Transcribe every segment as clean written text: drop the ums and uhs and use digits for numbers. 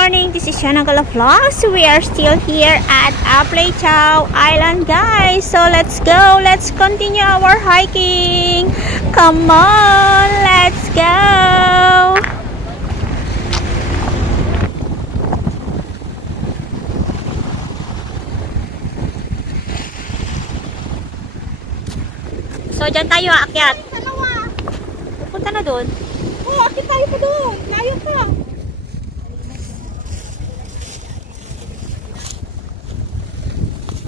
morning. This is Shana Gala Vlogs. We are still here at Aplaychao Island, guys. So let's go. Let's continue our hiking. Come on, let's go. So dyan tayo aakyat. Punta na doon. Oh, akit tayo pa doon. Layo pa.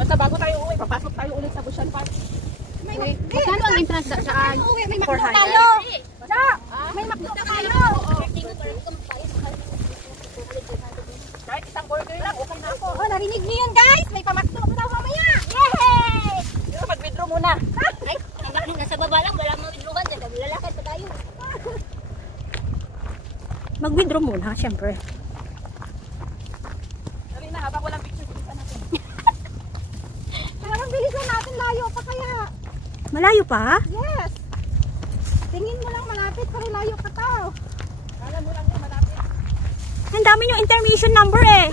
Basta bago tayo uwi, papasok tayo ulit sa Bushan Park. Magkano ang entrance saan? May makdo tayo. May makdo tayo. Kahit isang burger lang, okay na ako. Oh, narinig niyo yun, guys. May pamakdo ko daw mamaya. Yay! Pero mag-withdraw muna. Ay, nasa baba lang, walang mawidruhan. Lalakad pa tayo. Mag-withdraw muna, syempre. Dali na, habang walang picture, bilisan natin. Parang bilisan natin, layo pa kaya. Malayo pa? Yes. Tingin mo lang malapit, pero layo pa tao. Kala mo lang yung malapit. Ang dami yung intermission number eh.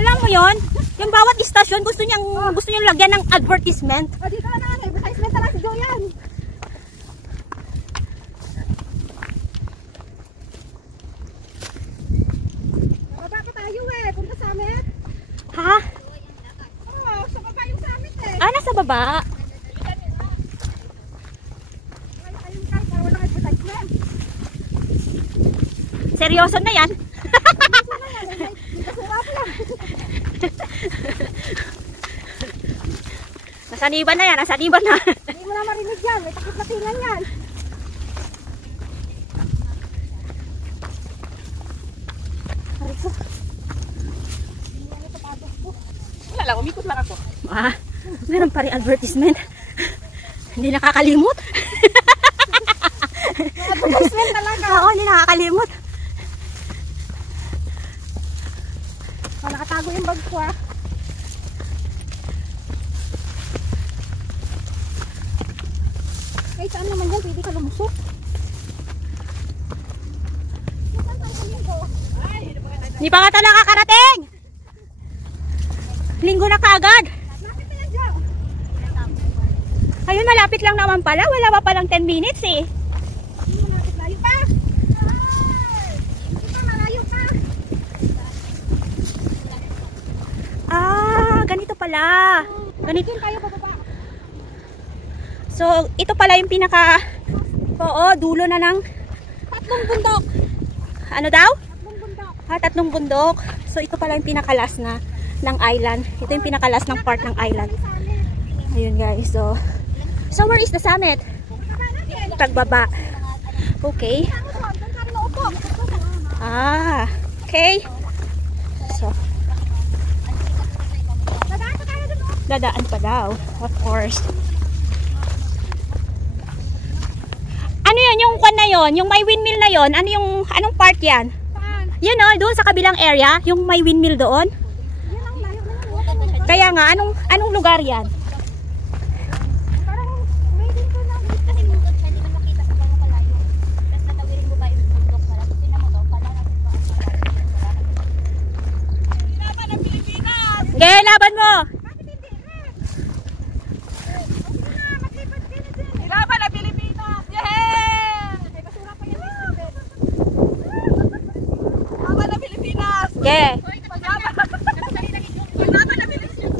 Alam mo yon? Yung bawat istasyon gusto niyang lagyan ng advertisement. O, dito na naman, advertisement na lang si Joyan. Baba pa tayo eh, punta sa amin. Ha? Oo, sa baba yung sa amin eh. Ah, nasa baba. Ayun guys, para walang advertisement. Seryoso na yan. Nasaniban na yan, nasaniban na. Hindi mo na marinig yan, may takot na tingan yan. Hariko. Wala lang, umikot lang ako. Ah, meron pa rin advertisement. Hindi nakakalimot. Advertisement talaga. Oo, hindi nakakalimot. Nakatago yung bag ko ah. Kahit saan naman yan, pwede ka lumusok. Hindi pa nga tayo nakakarating. Linggo na kaagad. Lapit na yan dyan. Ayun, malapit lang naman pala. Wala pa palang 10 minutes eh. Malapit, layo pa. Ito, malayo pa. Ah, ganito pala. Ganito. Diyan tayo bababa. So, ito pala yung pinaka... Oo, dulo na ng... Tatlong bundok. Ano daw? Tatlong bundok. Tatlong bundok. So, ito pala yung pinakalas na ng island. Ito yung pinakalas ng part ng island. Ayun guys, so where is the summit? Pagbaba. Okay. Ah, okay. So, dadaan pa daw, of course. Ano yun, yung kwan na yun, yung may windmill na yun, anong part yan? Yun o, doon sa kabilang area, yung may windmill doon. Kaya nga, anong lugar yan? Kasi bundok siya, hindi man makita sa gano'ng kalayo. Tapos natawirin mo ba yung bundok pala? Tapos tinan mo to, pala natin pa ang Laban ng Pilipinas! Okay, laban mo! Laban ng Pilipinas! Yeah! May basura pa yan. Laban ng Pilipinas! Okay. Laban ng Pilipinas!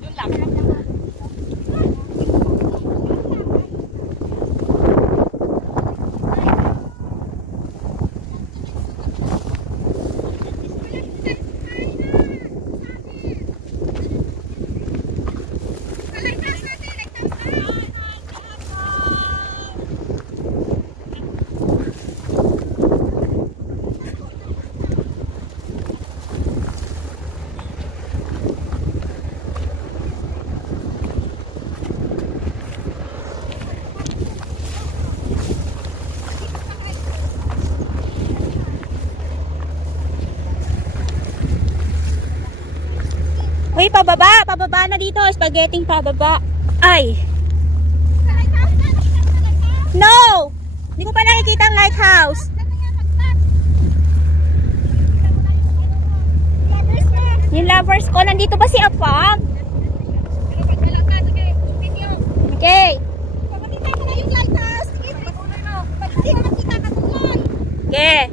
Yun lang. Uy, pababa. Pababa na dito. Spaghetti pababa. Ay. No! Hindi ko pa nakikita ang lighthouse. Yung lovers ko, nandito ba si Apag? Okay. Okay.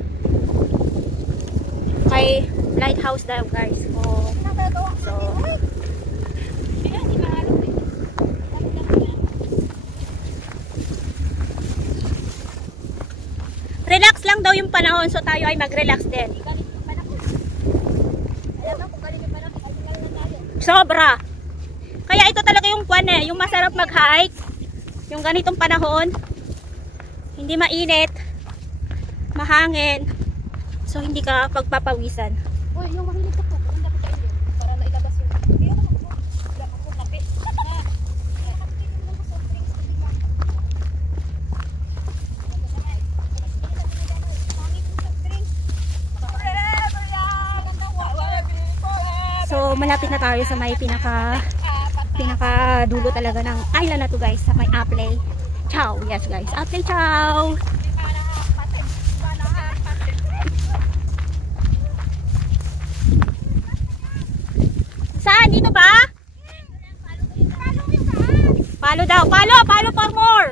Kay lighthouse daw guys. Oh. So, relax lang daw yung panahon, so tayo ay mag-relax din. Sobra. Kaya ito talaga yung kwan eh, yung masarap mag-hike. Yung ganitong panahon. Hindi mainit. Mahangin. So hindi ka pagpapawisan. Uy, yung mahilig ko po, dapat kayo para nailabas yung hindi ako kapit. So malapit na tayo sa may pinaka dulo talaga ng island na to guys, sa may Apley Chow. Yes guys, Apley Chow. Saan? Dito ba? Palo daw. Palo for more.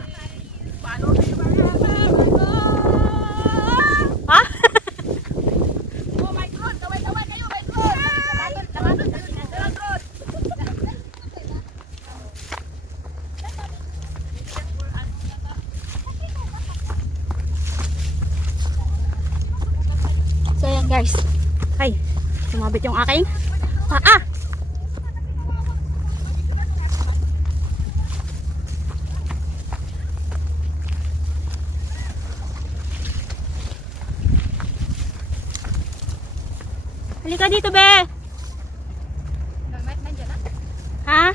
Ha? Oh my God, taway kayo, my God. So yan guys. Ay, sumabit yung aking paa. Halika dito, be. Ha?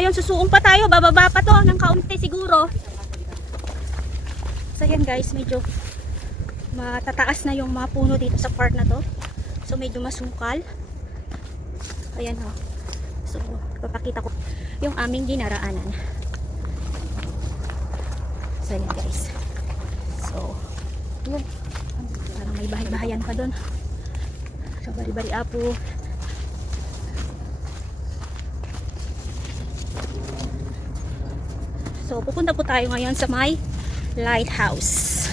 Ayun, susuong pa tayo. Bababa pa to ng kaunti siguro. So yan guys, medyo matataas na yung mga puno dito sa part na to. So medyo masukal. Ayan o. So, papakita ko yung aming dinaraanan. So yan guys. So, yun. Parang may bahay-bahayan pa dun. So, bari-bari apo. So, pupunta po tayo ngayon sa may lighthouse.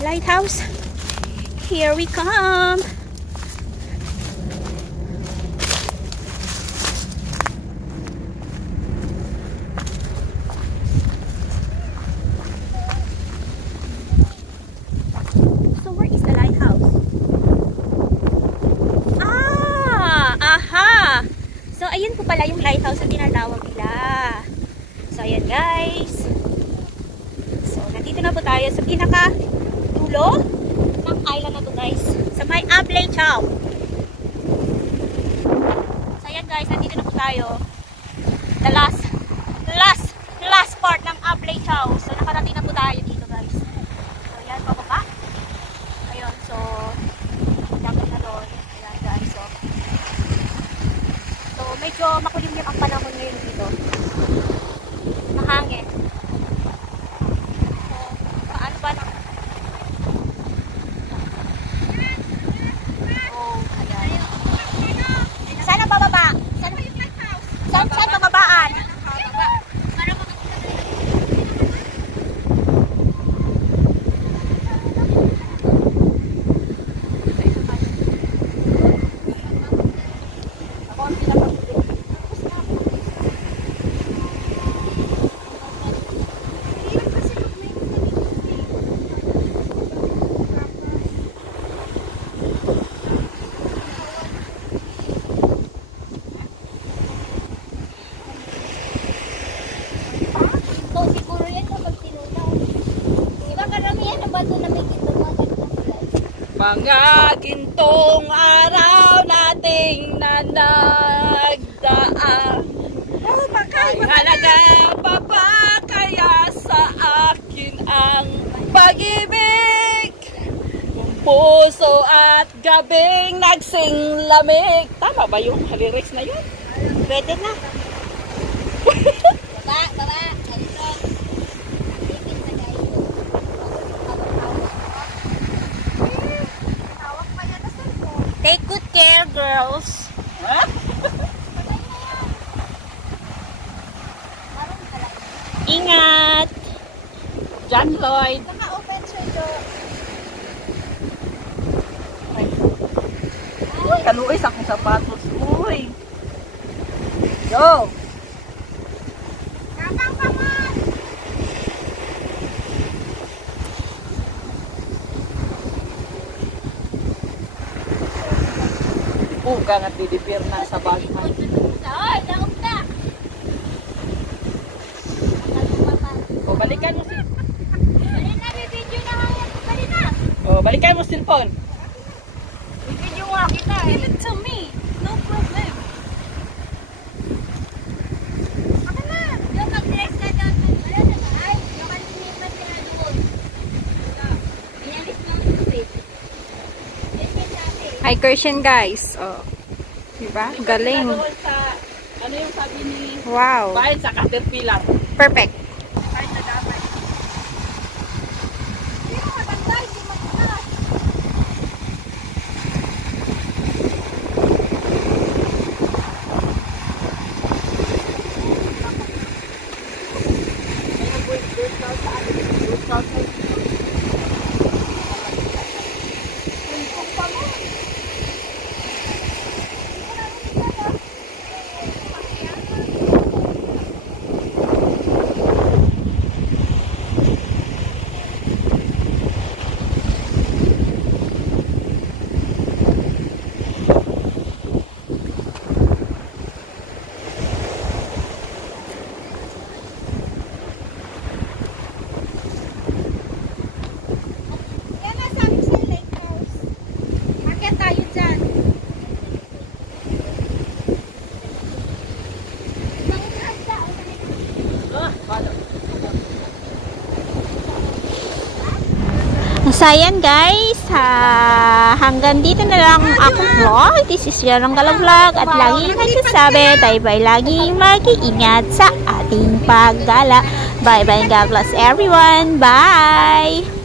Lighthouse. Here we come. So, where is the lighthouse? Ah! Aha! So, ayun po pala yung lighthouse na tinatawag nila. So, ayan guys. So, nandito na po tayo sa pinaka-dulo ng island na to guys. Sa may Apley Chow. So, ayan guys. Nandito na po tayo. The last part ng Apley Chow. So, nakarating na po tayo dito guys. So, ayan, pababa. Ayun, so, dapat na doon. Ayan guys, so. So, medyo makulimlim ang panahon ngayon dito. Mahangin. So, paano ba na? Oh, ayan. Saan ang bababa? Saan bababaan? Mga gintong araw nating na nagdaan ay halaga pa ba kaya sa akin ang pag-ibig? Kung Puso at gabing nagsing lamig. Tama ba yung lyrics na yun? Pwede na. Baba. Alison. Ipit na guys. Tawag pa niya na cellphone. Take good care, girls. Ha? Ingat. John Lloyd. Naka-open siya doon. Uy, kaluoy sa akong sapatos. Uy. Go. Kapang paman! Puga nga didipir na sa bagman. Ay, daog na! O, balikan mo si... Dali na, may video na ngayon. Dali na! O, balikan mo cellphone. May video nga kita eh. Give it to me. No problem. Ako na! Yung mag-dress ka doon. Wala na ba? Ay, yung kalinipan ka na doon. Inalis mo ang tubig. Yes, yes, sabi. Hi, Christian guys. Oh. Diba? Galing. Doon sa... Ano yung sabi ni... Wow. Bayan sa Caterpillar. Perfect. Kahit na damay. Hindi mo maganda, hindi maganda. Yan na, sabi ko sa'yo, Lake House. Akit tayo dyan. So, ayan guys. Hanggang dito na lang ang akong vlog. This is Yarang Gala Vlog. At lagi nagsasabi, tayo ba'y laging mag-iingat sa ating paggala. Bye-bye. God bless everyone. Bye!